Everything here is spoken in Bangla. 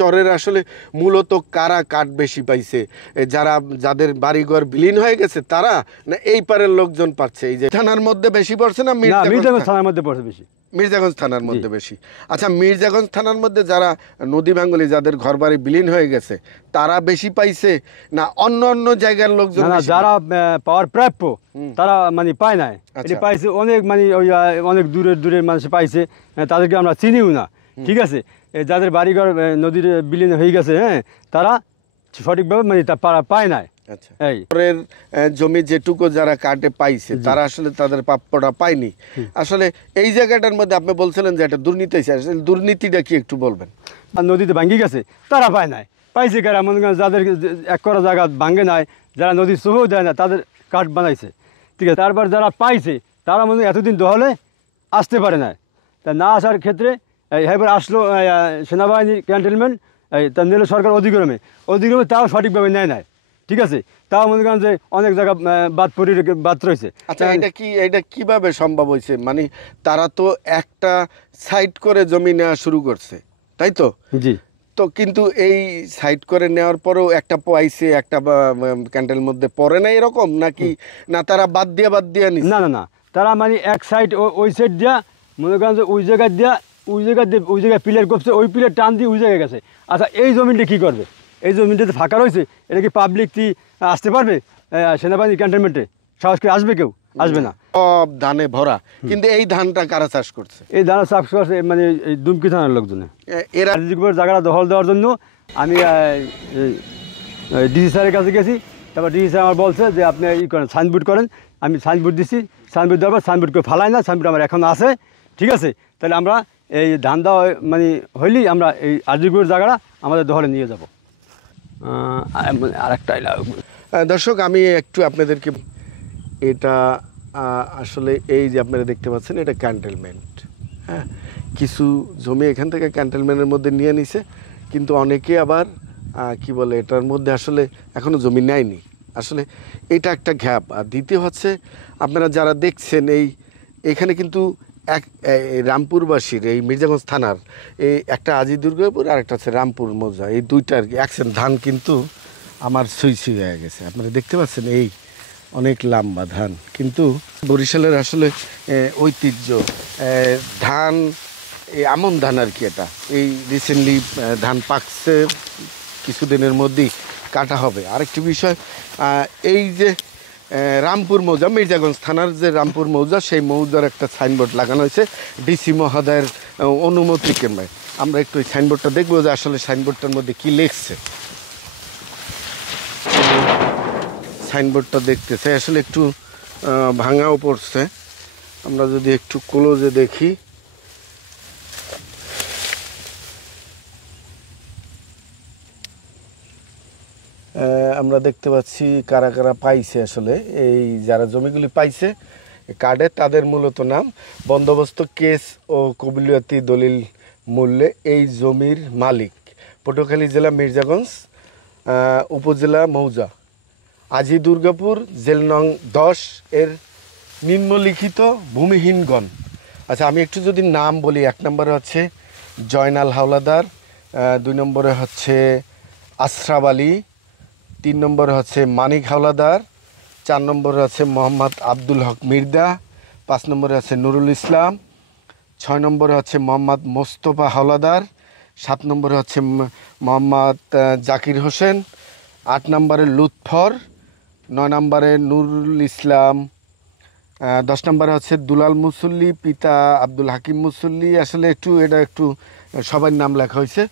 চরের আসলে মূলত কারা কাঠ বেশি পাইছে, যাদের বাড়িঘর বিলীন হয়ে গেছে তারা, না এই পারের লোকজন পাচ্ছে? এই যে থানার মধ্যে বেশি পড়ছে না মির্জাগঞ্জ থানার মধ্যে পড়ছে বেশি? মির্জাগঞ্জ থানার মধ্যে বেশি। আচ্ছা, মির্জাগঞ্জ থানার মধ্যে যারা নদী ভাঙ্গলি, যাদের ঘরবাড়ি বিলীন হয়ে গেছে, তারা বেশি পাইছে না অন্য অন্য জায়গার লোকজন? যারা পাওয়ার প্রাপ্য তারা মানে পায় নাই, এটা পাইছে অনেক, মানে ওই অনেক দূরের মানুষ পাইছে, তাদেরকে আমরা চিনিও না। ঠিক আছে, যাদের বাড়িঘর নদীর বিলীন হয়ে গেছে, হ্যাঁ, তারা সঠিকভাবে মানে পায় নাই। আচ্ছা, পরের জমি যেটুকু যারা কাটে পাইছে তারা আসলে তাদের প্রাপ্যটা পায়নি। আসলে এই জায়গাটার মধ্যে আপনি বলছিলেন যে একটা দুর্নীতি আছে, আসলে দুর্নীতিটা কি একটু বলবেন? আর নদীতে ভাঙ্গি গেছে তারা পায় নাই, পাইছে কারা? মনে করেন যাদের এক করা জায়গা ভাঙ্গে নাই, যারা নদীর চোখেও দেয় না, তাদের কাঠ বানাইছে। ঠিক আছে, তারপর যারা পাইছে তারা মনে এতদিন দহলে আসতে পারে না, তা না আসার ক্ষেত্রে এবার আসলো সেনাবাহিনীর ক্যান্টনমেন্ট, তা নিল সরকার অধিগ্রমে, তাও সঠিকভাবে নেয় নাই। ঠিক আছে, তাও মনে করেন যে অনেক জায়গা বাদ রয়েছে। আচ্ছা, এটা কিভাবে সম্ভব হয়েছে? মানে তারা তো একটা সাইড করে জমি নেওয়া শুরু করছে, তাই তো? জি। তো কিন্তু এই সাইড করে নেওয়ার পরেও একটা পাইছে, একটা ক্যান্টেল মধ্যে পড়ে না, এরকম নাকি? না তারা বাদ দিয়ে নিচ্ছে? না, তারা মানে এক সাইড ওই সাইড দিয়া, মনে করেন যে ওই জায়গায় পিলার করছে, ওই পিলার টান দিয়ে ওই জায়গায় গেছে। আচ্ছা, এই জমিনটা কী করবে? এই জমিনটা তো ফাঁকা রয়েছে, এটা কি পাবলিক কি আসতে পারবে সেনাবাহিনী ক্যান্টনমেন্টে? সাহস করে আসবে? কেউ আসবে না। সব ধানে ভরা, কিন্তু এই ধানটা কারা চাষ করছে? এই ধান চাষ করছে মানে এই দুমকি থানার লোকজনে। এরা জায়গাটা দখল দেওয়ার জন্য আমি ডিসি স্যারের কাছে গেছি, তারপর ডিসি স্যার আমার বলছে যে আপনি করেন, সাইনবোর্ড করেন। আমি সাইনবোর্ড দিচ্ছি, সাইনবোর্ড দেওয়ার পর সাইনবোর্ড করে ফালাই না, সাইনবোর্ড আমার এখন আছে। ঠিক আছে, তাহলে আমরা এই ধান দেওয়া মানে হইলেই আমরা এই আরজিগুলোর জায়গাটা আমাদের দখলে নিয়ে যাব। আরেকটা দর্শক, আমি একটু আপনাদেরকে, এটা আসলে এই যে আপনারা দেখতে পাচ্ছেন, এটা ক্যান্টনমেন্ট। হ্যাঁ, কিছু জমি এখান থেকে ক্যান্টনমেন্টের মধ্যে নিয়ে নিছে, কিন্তু অনেকে আবার কি বলে, এটার মধ্যে আসলে এখনও জমি নেয়নি। আসলে এটা একটা গ্যাপ। আর দ্বিতীয় হচ্ছে, আপনারা যারা দেখছেন এখানে কিন্তু রামপুরবাসীর, এই মির্জাগঞ্জ থানার এই একটা আজি দুর্গাপুর আর একটা হচ্ছে রামপুর মৌজা, এই দুইটা আর কি একসাথে। ধান কিন্তু আমার সুই হয়ে গেছে, আপনারা দেখতে পাচ্ছেন, এই অনেক লম্বা ধান। কিন্তু বরিশালের আসলে ঐতিহ্য ধান, আমন ধান আর কি। এটা এই রিসেন্টলি ধান পাকছে, কিছুদিনের মধ্যেই কাটা হবে। আরেকটি বিষয়, এই যে রামপুর মৌজা, মির্জাগঞ্জ থানার যে রামপুর মৌজা, সেই মৌজার একটা সাইনবোর্ড লাগানো হয়েছে ডিসি মহোদয়ের অনুমতি ক্রমে। আমরা একটু ওই সাইনবোর্ডটা দেখবো যে আসলে সাইনবোর্ডটার মধ্যে কী লিখছে। সাইনবোর্ডটা দেখতে চাই, আসলে একটু ভাঙাও পড়ছে। আমরা যদি একটু ক্লোজে দেখি, আমরা দেখতে পাচ্ছি কারা কারা পাইছে। আসলে এই যারা জমিগুলি পাইছে কার্ডে, তাদের মূলত নাম বন্দোবস্ত কেস ও কবিলিয়তি দলিল মূল্যে এই জমির মালিক পটুয়াখালী জেলা মির্জাগঞ্জ উপজেলা মৌজা আজি দুর্গাপুর জেল নং 10 এর নিম্নলিখিত ভূমিহীনগণ। আচ্ছা, আমি একটু যদি নাম বলি, 1 নম্বরে হচ্ছে জয়নাল হাওলাদার, 2 নম্বরে হচ্ছে আশরাফ আলী, 3 নম্বরে হচ্ছে মানিক হাওলাদার, 4 নম্বরে হচ্ছে মোহাম্মদ আব্দুল হক মির্দা, 5 নম্বরে হচ্ছে নুরুল ইসলাম, 6 নম্বরে হচ্ছে মোহাম্মদ মোস্তফা হাওলাদার, 7 নম্বরে হচ্ছে মোহাম্মদ জাকির হোসেন, 8 নম্বরে লুৎফর, 9 নম্বরে নুরুল ইসলাম, 10 নম্বরে হচ্ছে দুলাল মুসল্লি, পিতা আব্দুল হাকিম মুসল্লি। আসলে এটা একটু সবার নাম লেখা হয়েছে।